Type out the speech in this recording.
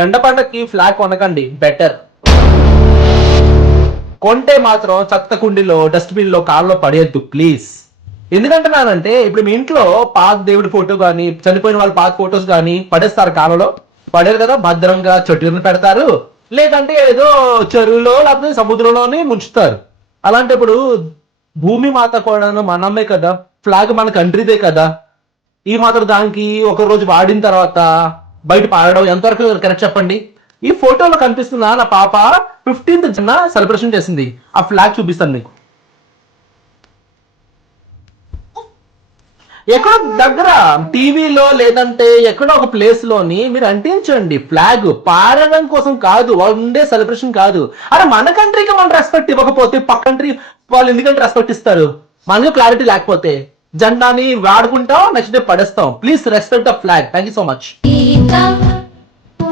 జెండా పండగకి flag కొనకండి, better. కొంటే మాత్రం చెత్త కుండీలో డస్ట్బిన్ లో కారులో పడేయద్దు ప్లీజ్. ఎందుకంటున్నానంటే ఇప్పుడు మీ ఇంట్లో పాత దేవుడి ఫోటో కానీ చనిపోయిన వాళ్ళ పాత ఫొటోస్ కానీ పడేస్తారు కాలంలో, పడేరు కదా, భద్రంగా చెట్టుని పెడతారు, లేదంటే ఏదో చెరువులో లేకపోతే సముద్రంలోనే ముంచుతారు. అలాంటప్పుడు భూమి మాత కూడా మనమే కదా, ఫ్లాగ్ మన కంట్రీదే కదా, ఈ మాత్రం దానికి ఒక రోజు వాడిన తర్వాత బయట పారడం ఎంతవరకు కరెక్ట్ చెప్పండి. ఈ ఫోటోలో కనిపిస్తున్న నా పాప 15th జన సెలబ్రేషన్ చేసింది, ఆ ఫ్లాగ్ చూపిస్తాను మీకు. ఎక్కడో దగ్గర టీవీలో లేదంటే ఎక్కడో ఒక ప్లేస్ లోని మీరు అంటించండి ఫ్లాగ్, పారడం కోసం కాదు, వన్ డే సెలబ్రేషన్ కాదు. అరే మన కంట్రీకి మనం రెస్పెక్ట్ ఇవ్వకపోతే పక్క కంట్రీ వాళ్ళు ఎందుకంటే రెస్పెక్ట్ ఇస్తారు? మనకు క్లారిటీ లేకపోతే జెండాని వాడుకుంటాం, నెక్స్ట్ డే పడేస్తాం. Please respect the flag. Thank you so much.